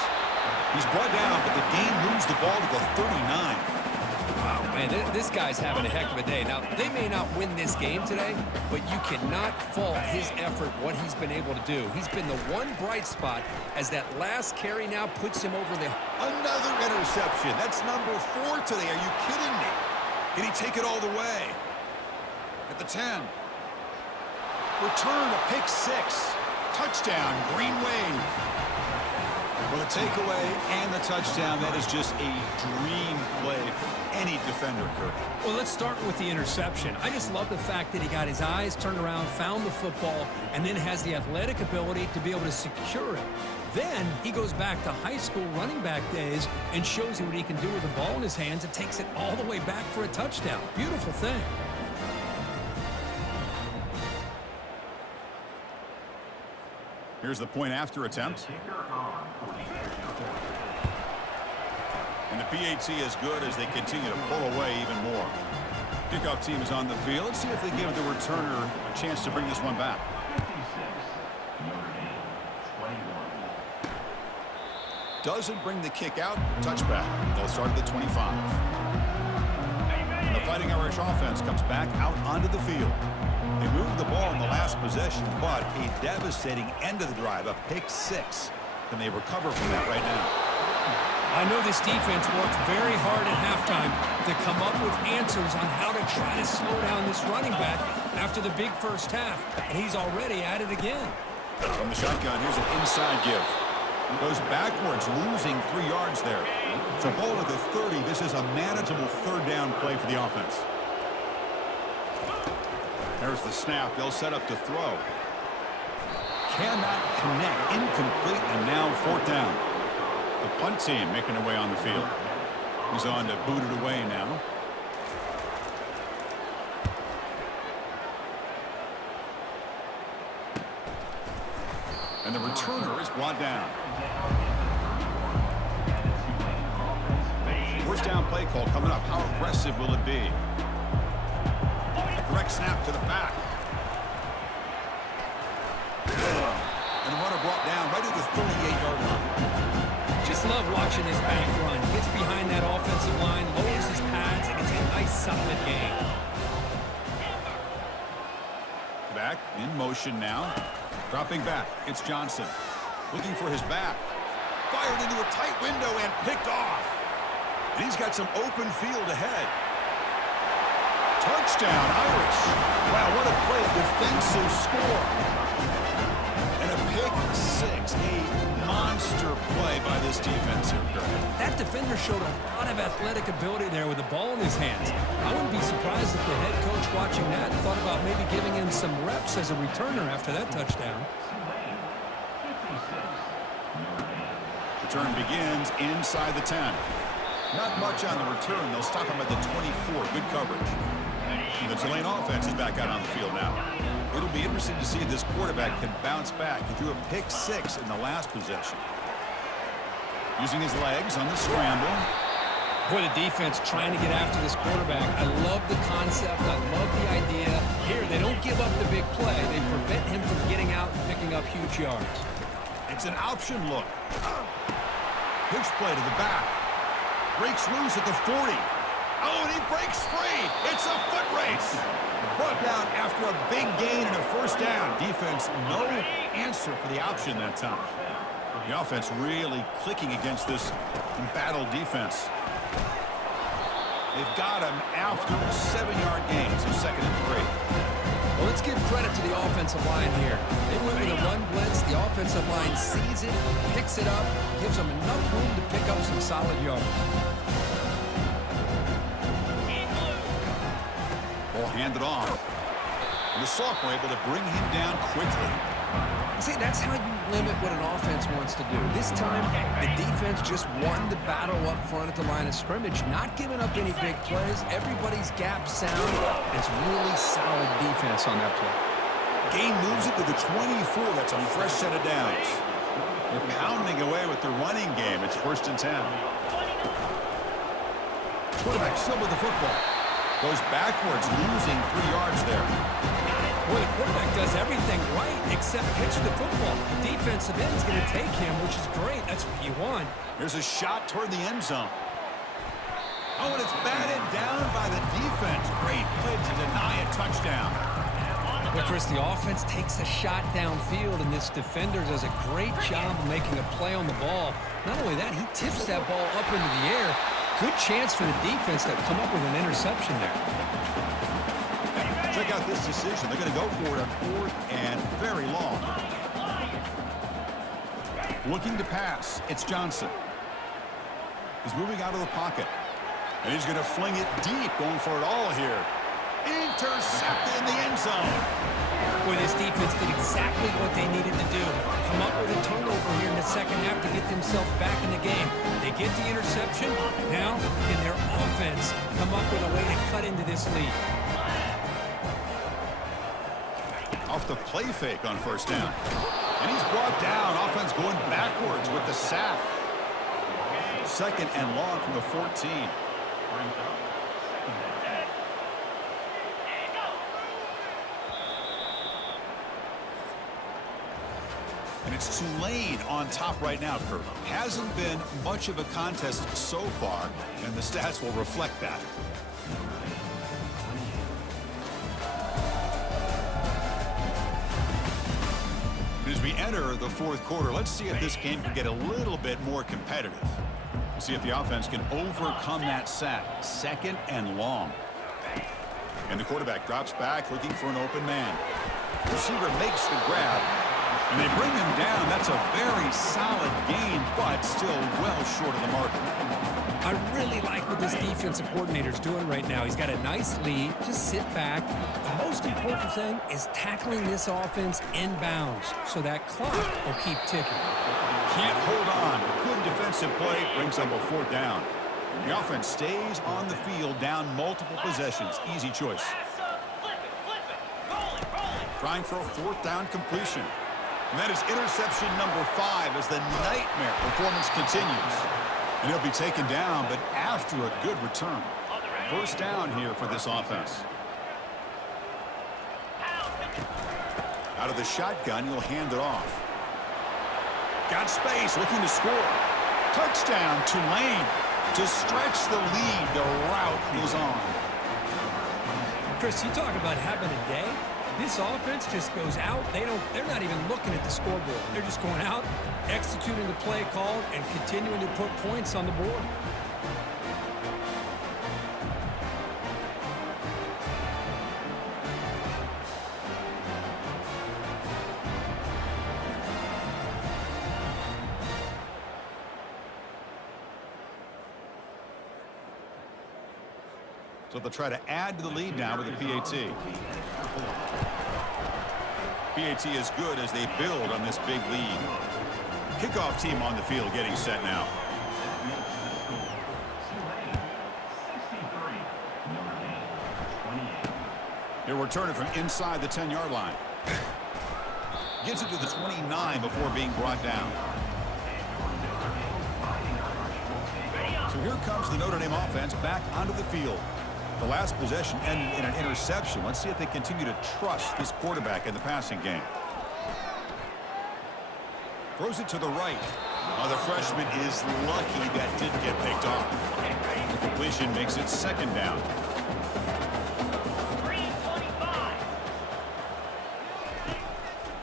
He's brought down, but the game moves the ball to the 39. Wow, man, this guy's having a heck of a day. Now, they may not win this game today, but you cannot fault his effort, what he's been able to do. He's been the one bright spot as that last carry now puts him over the... Another interception. That's number 4 today. Are you kidding me? Can he take it all the way? At the 10. Return a pick 6. Touchdown, Green Wave. Well, the takeaway and the touchdown, that is just a dream play for any defender, Kirk. Well, let's start with the interception. I just love the fact that he got his eyes turned around, found the football, and then has the athletic ability to be able to secure it. Then he goes back to high school running back days and shows you what he can do with the ball in his hands and takes it all the way back for a touchdown. Beautiful thing. Here's the point after attempt. And the PAT is good as they continue to pull away even more. Kickoff team is on the field. Let's see if they give the returner a chance to bring this one back. Doesn't bring the kick out. Touchback. They'll start at the 25. And the Fighting Irish offense comes back out onto the field. They moved the ball in the last possession, but a devastating end of the drive, a pick 6. Can they recover from that right now? I know this defense worked very hard at halftime to come up with answers on how to try to slow down this running back after the big first half, and he's already at it again. From the shotgun, here's an inside give. Goes backwards, losing 3 yards there. So ball at the 30. This is a manageable third down play for the offense. There's the snap. They'll set up to throw. Cannot connect. Incomplete, and now fourth down. The punt team making their way on the field. He's on to boot it away now. And the returner is brought down. First down play call coming up. How aggressive will it be? Direct snap to the back. And the runner brought down right at the 38-yard line. Just love watching this back run. Gets behind that offensive line, lowers his pads, and it's a nice, solid game. Back in motion now. Dropping back. It's Johnson. Looking for his back. Fired into a tight window and picked off. And he's got some open field ahead. Touchdown, Irish. Wow, what a play. A defensive score. And a pick 6. A monster play by this defense here, Kirk. That defender showed a lot of athletic ability there with the ball in his hands. I wouldn't be surprised if the head coach watching that thought about maybe giving him some reps as a returner after that touchdown. Return begins inside the 10. Not much on the return. They'll stop him at the 24. Good coverage. And the Tulane offense is back out on the field now. It'll be interesting to see if this quarterback can bounce back. He threw a pick 6 in the last possession. Using his legs on the scramble. Boy, the defense trying to get after this quarterback. I love the concept. I love the idea. Here, they don't give up the big play. They prevent him from getting out and picking up huge yards. It's an option look. Pitch play to the back. Breaks loose at the 40. Oh, and he breaks free. It's a foot race. Brought down after a big gain and a first down. Defense, no answer for the option that time. The offense really clicking against this embattled defense. They've got him after a 7-yard gain, so 2nd and 3. Well, let's give credit to the offensive line here. They went with a run blitz. The offensive line sees it, picks it up, gives them enough room to pick up some solid yards. Ball handed off. And the sophomore able to bring him down quickly. See, that's how you limit what an offense wants to do. This time, the defense just won the battle up front at the line of scrimmage, not giving up any big plays. Everybody's gap sound. It's really solid defense on that play. Gain moves it to the 24. That's a fresh set of downs. They're pounding away with the running game. It's 1st and 10. Quarterback still with the football. Goes backwards, losing 3 yards there. Boy, the quarterback does everything right except pitch the football. The defensive end is going to take him, which is great. That's what you want. There's a shot toward the end zone. Oh, and it's batted down by the defense. Great play to deny a touchdown. But Chris, the offense takes a shot downfield, and this defender does a great job of making a play on the ball. Not only that, he tips that ball up into the air. Good chance for the defense to come up with an interception there. Check out this decision. They're going to go for it on 4th and very long. Looking to pass. It's Johnson. He's moving out of the pocket. And he's going to fling it deep, going for it all here. Intercepted in the end zone. Boy, this defense did exactly what they needed to do. Come up with a turnover here in the second half to get themselves back in the game. They get the interception. Now, can their offense come up with a way to cut into this lead? Off the play fake on 1st down. And he's brought down. Offense going backwards with the sack. 2nd and long from the 14. And it's Tulane on top right now, Kurt. Hasn't been much of a contest so far, and the stats will reflect that. As we enter the 4th quarter, let's see if this game can get a little bit more competitive. We'll see if the offense can overcome that sack. 2nd and long. And the quarterback drops back looking for an open man. Receiver makes the grab. And they bring him down. That's a very solid gain, but still well short of the mark. I really like what this defensive coordinator is doing right now. He's got a nice lead. Just sit back. The most important thing is tackling this offense inbounds so that clock will keep ticking. Can't hold on. Good defensive play brings up a 4th down. The offense stays on the field down multiple possessions. Easy choice. Trying for a 4th down completion. And that is interception number 5 as the nightmare performance continues. And he'll be taken down, but after a good return. 1st down here for this offense. Out of the shotgun, he'll hand it off. Got space, looking to score. Touchdown, Tulane. To stretch the lead, the route is on. Chris, you talk about having a day. This offense just goes out. They're not even looking at the scoreboard. They're just going out, executing the play called, and continuing to put points on the board. So they'll try to add to the lead now with the PAT. PAT is good as they build on this big lead. Kickoff team on the field getting set now. He'll return it from inside the 10-yard line. Gets it to the 29 before being brought down. So here comes the Notre Dame offense back onto the field. The last possession ended in an interception. Let's see if they continue to trust this quarterback in the passing game. Throws it to the right. Oh, the freshman is lucky that didn't get picked off. The completion makes it second down. 3:25.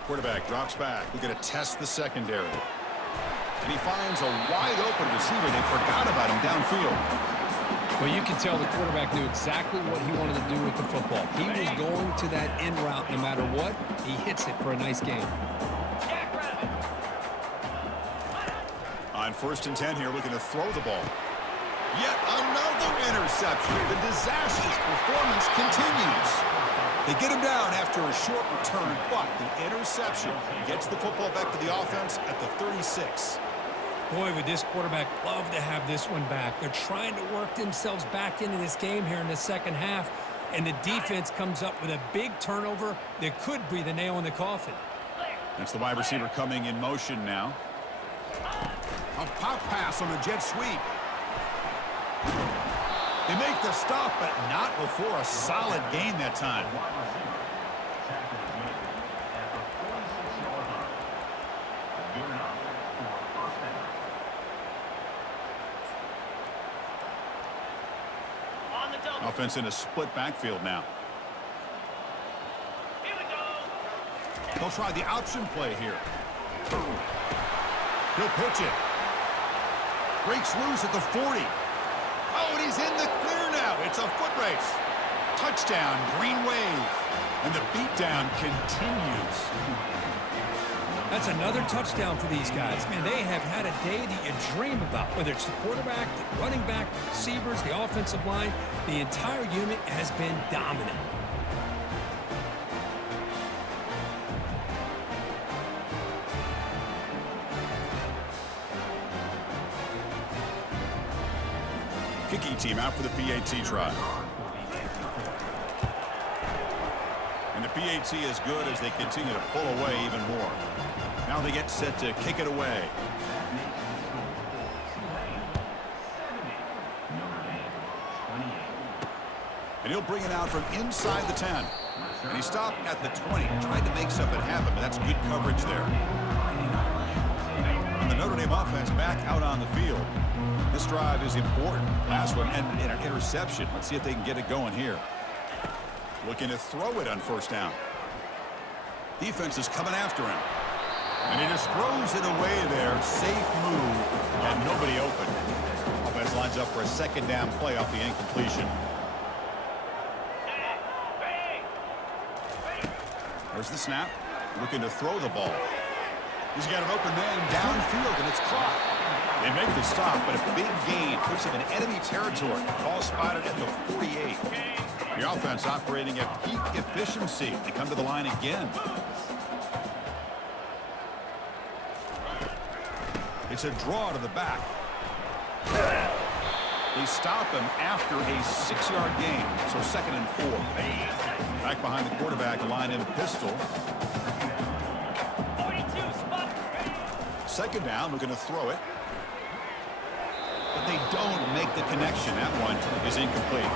Quarterback drops back. We're going to test the secondary. And he finds a wide-open receiver. They forgot about him downfield. Well, you can tell the quarterback knew exactly what he wanted to do with the football. He was going to that end route no matter what. He hits it for a nice gain. On 1st and 10 here, looking to throw the ball. Yet another interception. The disastrous performance continues. They get him down after a short return, but the interception gets the football back to the offense at the 36. Boy, would this quarterback love to have this one back. They're trying to work themselves back into this game here in the second half, and the defense comes up with a big turnover that could be the nail in the coffin. That's the wide receiver coming in motion now. A pop pass on the jet sweep. They make the stop, but not before a solid gain that time. Offense in a split backfield now. Here we go. They'll try the option play here. He'll pitch it. Breaks loose at the 40. Oh, and he's in the clear now. It's a foot race. Touchdown, Green Wave. And the beatdown continues. That's another touchdown for these guys. Man, they have had a day that you dream about, whether it's the quarterback, the running back, receivers, the offensive line. The entire unit has been dominant. Kicking team out for the PAT try. And the PAT is good as they continue to pull away even more. Now they get set to kick it away. And he'll bring it out from inside the 10. And he stopped at the 20, tried to make something happen, but that's good coverage there. And the Notre Dame offense back out on the field. This drive is important. Last one ended in an interception. Let's see if they can get it going here. Looking to throw it on 1st down. Defense is coming after him. And he just throws it away there. Safe move, and nobody open. Offense lines up for a 2nd down play off the incompletion. There's the snap. Looking to throw the ball. He's got an open man downfield, and it's caught. They make the stop, but a big gain puts him in enemy territory. Ball spotted at the 48. The offense operating at peak efficiency. They come to the line again. It's a draw to the back. They stop him after a 6-yard gain, so 2nd and 4. Back behind the quarterback, line in pistol. 42 spot. 2nd down, looking to throw it. But they don't make the connection. That one is incomplete.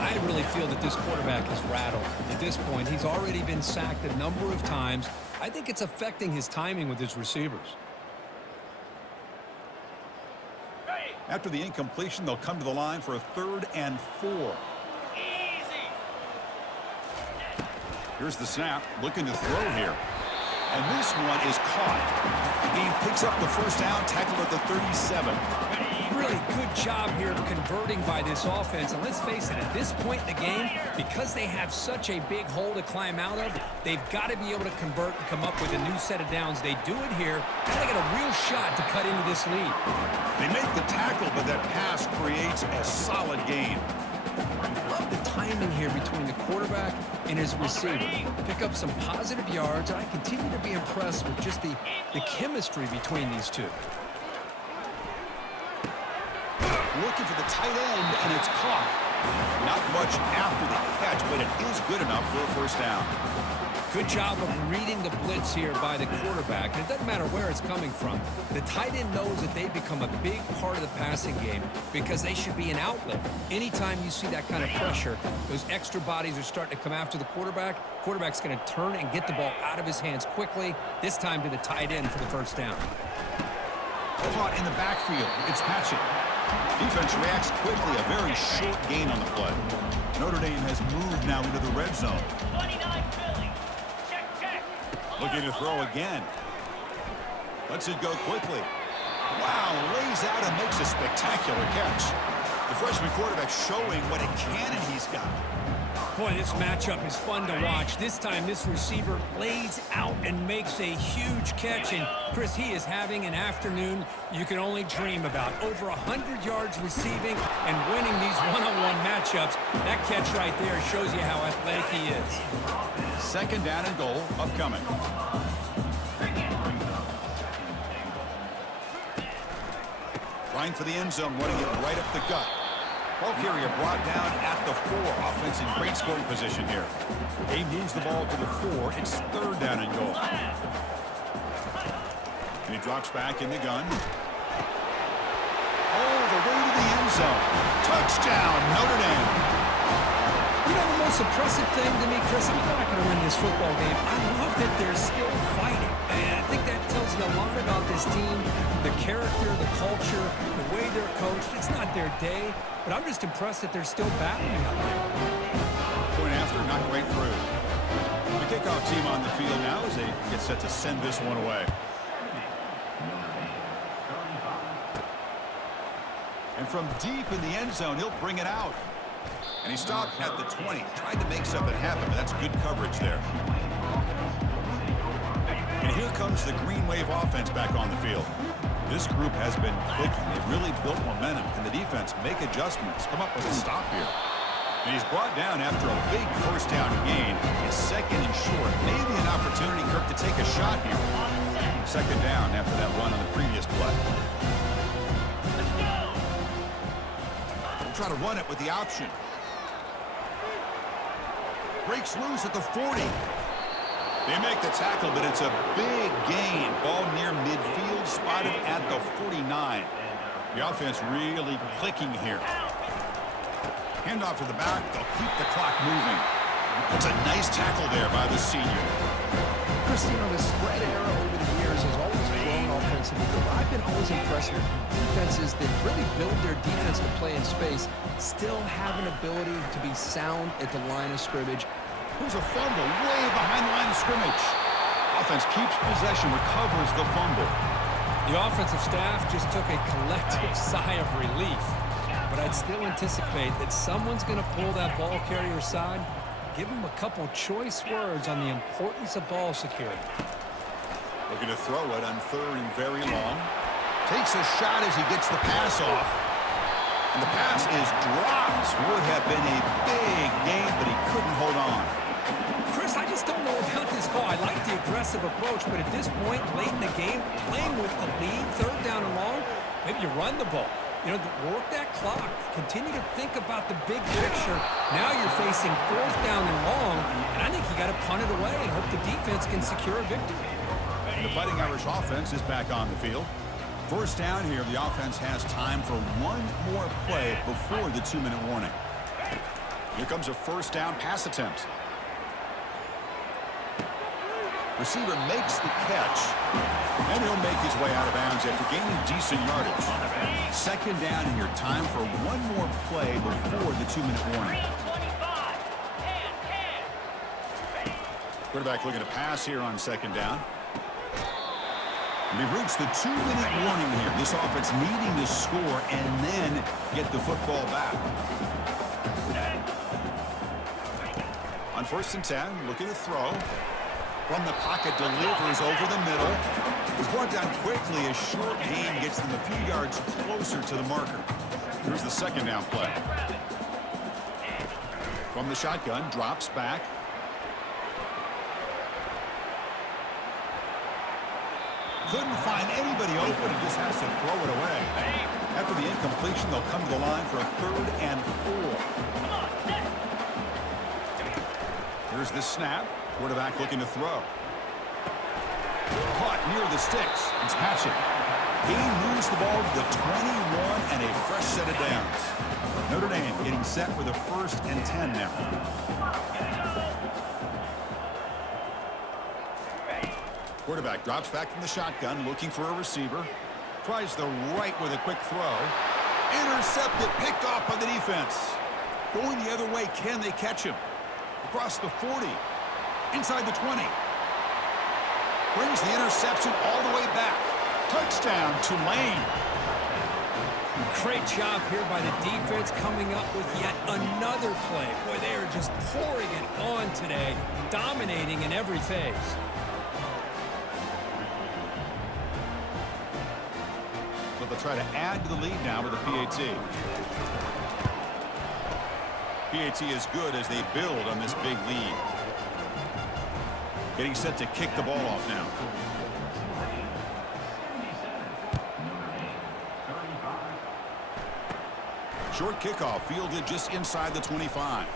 I really feel that this quarterback is rattled. At this point, he's already been sacked a number of times. I think it's affecting his timing with his receivers. After the incompletion, they'll come to the line for a 3rd and 4. Easy. Here's the snap, looking to throw here. And this one is caught. He picks up the 1st down, tackled at the 37. Really good job here of converting by this offense. And let's face it, at this point in the game, because they have such a big hole to climb out of, they've got to be able to convert and come up with a new set of downs. They do it here. Now they got a real shot to cut into this lead. They make the tackle, but that pass creates a solid gain. Love the timing here between the quarterback and his receiver. Pick up some positive yards, and I continue to be impressed with just the chemistry between these two. Looking for the tight end, and it's caught. Not much after the catch, but it is good enough for a first down. Good job of reading the blitz here by the quarterback. And it doesn't matter where it's coming from. The tight end knows that they become a big part of the passing game because they should be an outlet. Anytime you see that kind of pressure, those extra bodies are starting to come after the quarterback. Quarterback's going to turn and get the ball out of his hands quickly, this time to the tight end for the first down. Caught in the backfield. It's Patchett. Defense reacts quickly. A very short gain on the play. Notre Dame has moved now into the red zone. 29 Philly. Check, check. Looking to throw again. Lets it go quickly. Wow, lays out and makes a spectacular catch. The freshman quarterback showing what a cannon he's got. Boy, this matchup is fun to watch. This time, this receiver lays out and makes a huge catch. And, Chris, he is having an afternoon you can only dream about. Over 100 yards receiving and winning these one-on-one matchups. That catch right there shows you how athletic he is. Second down and goal upcoming. Trying for the end zone, running it right up the gut. Ball carrier brought down at the 4. Offense in great scoring position here. He moves the ball to the 4. It's third down and goal. And he drops back in the gun. All the way to the end zone. Touchdown, Notre Dame. You know, the most impressive thing to me, Chris, I'm not going to win this football game. I love that they're still fighting. And I think that tells you a lot about this team, the character, the culture, the way they're coached. It's not their day, but I'm just impressed that they're still battling out there. Point after, knocked right through. The kickoff team on the field now as they get set to send this one away. And from deep in the end zone, he'll bring it out. And he stopped at the 20. Tried to make something happen, but that's good coverage there. And here comes the Green Wave offense back on the field. This group has been clicking. They've really built momentum. Can the defense make adjustments? Come up with a stop here. And he's brought down after a big first down gain. It's second and short. Maybe an opportunity, Kirk, to take a shot here. Second down after that run on the previous play. We'll try to run it with the option. Breaks loose at the 40. They make the tackle, but it's a big gain. Ball near midfield, spotted at the 49. The offense really clicking here. Handoff to the back. They'll keep the clock moving. That's a nice tackle there by the senior. Christine, the spread era over the years has always grown offensively, but I've been always impressed with defenses that really build their defense to play in space, still have an ability to be sound at the line of scrimmage. There's a fumble way behind the line of scrimmage. Offense keeps possession, recovers the fumble. The offensive staff just took a collective sigh of relief. But I'd still anticipate that someone's going to pull that ball carrier side, give him a couple choice words on the importance of ball security. Looking to throw it on third and very long. Takes a shot as he gets the pass off. And the pass is dropped. Would have been a big gain, but he couldn't hold on. Chris, I just don't know about this call. I like the aggressive approach, but at this point, late in the game, playing with the lead, third down and long, maybe you run the ball. You know, work that clock. Continue to think about the big picture. Now you're facing fourth down and long, and I think you got to punt it away and hope the defense can secure a victory. The Fighting Irish offense is back on the field. First down here, the offense has time for one more play before the 2-minute warning. Here comes a first down pass attempt. Receiver makes the catch, and he'll make his way out of bounds after gaining decent yardage. Second down here, time for one more play before the 2-minute warning. 25. Quarterback looking to pass here on second down. And we've reached the 2-minute warning here. This offense needing to score and then get the football back. On first and 10, looking to throw. From the pocket, delivers over the middle. He's brought down quickly. A short gain gets them a few yards closer to the marker. Here's the second down play. From the shotgun, drops back. couldn't find anybody open and just has to throw it away. After the incompletion, they'll come to the line for a 3rd and 4. Here's the snap. Quarterback looking to throw. Caught near the sticks. It's Patchett. He moves the ball to the 21 and a fresh set of downs. Notre Dame getting set for the 1st and 10 now. Quarterback drops back from the shotgun, looking for a receiver. Tries the right with a quick throw. Intercepted, picked off by the defense. Going the other way, can they catch him? Across the 40. Inside the 20. Brings the interception all the way back. Touchdown, Tulane. Great job here by the defense coming up with yet another play. Boy, they are just pouring it on today, dominating in every phase. So they'll try to add to the lead now with a PAT. PAT is good as they build on this big lead. Getting set to kick the ball off now. Short kickoff fielded just inside the 25.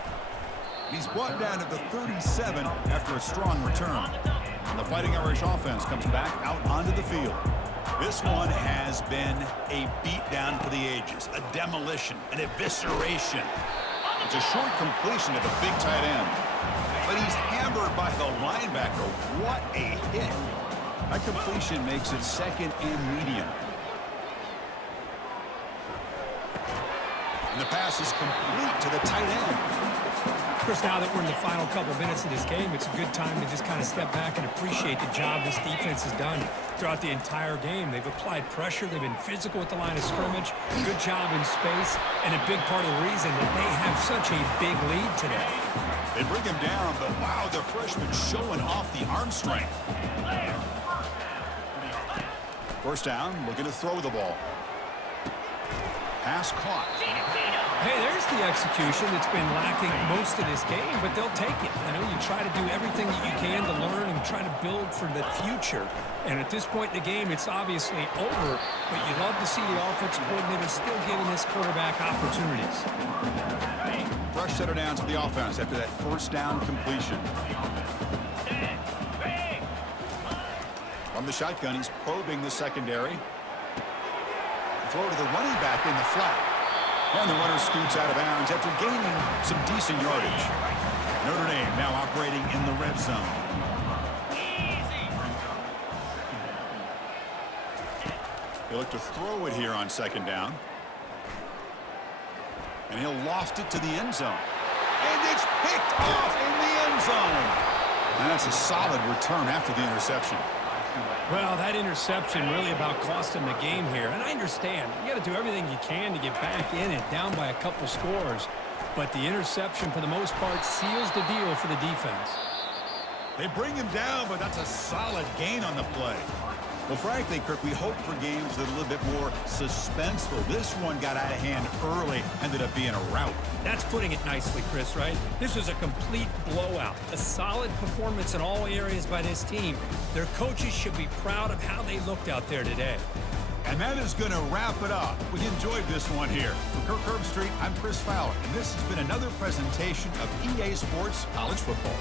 He's brought down at the 37 after a strong return. And the Fighting Irish offense comes back out onto the field. This one has been a beatdown for the ages, a demolition, an evisceration. It's a short completion to the big tight end. But he's hammered by the linebacker. What a hit. That completion makes it 2nd and medium. And the pass is complete to the tight end. Chris, now that we're in the final couple minutes of this game, it's a good time to just kind of step back and appreciate the job this defense has done throughout the entire game. They've applied pressure. They've been physical at the line of scrimmage. Good job in space. And a big part of the reason that they have such a big lead today. They bring him down, but wow, the freshman showing off the arm strength. First down, looking to throw the ball. Pass caught. Hey, there's the execution that's been lacking most of this game, but they'll take it. You know, you try to do everything that you can to learn and try to build for the future. And at this point in the game, it's obviously over, but you love to see the offensive coordinator still giving this quarterback opportunities. Fresh set of downs for the offense after that first down completion. From the shotgun, he's probing the secondary. Throw to the running back in the flat. And the runner scoots out of bounds after gaining some decent yardage. Notre Dame now operating in the red zone. They look to throw it here on 2nd down. And he'll loft it to the end zone. And it's picked off in the end zone. And that's a solid return after the interception. Well, that interception really about cost him the game here. And I understand. You got to do everything you can to get back in it, down by a couple scores. But the interception, for the most part, seals the deal for the defense. They bring him down, but that's a solid gain on the play. Well, frankly, Kirk, we hope for games that are a little bit more suspenseful. This one got out of hand early, ended up being a rout. That's putting it nicely, Chris, right? This was a complete blowout. A solid performance in all areas by this team. Their coaches should be proud of how they looked out there today. And that is going to wrap it up. We enjoyed this one here. For Kirk Herbstreit, I'm Chris Fowler, and this has been another presentation of EA Sports College Football.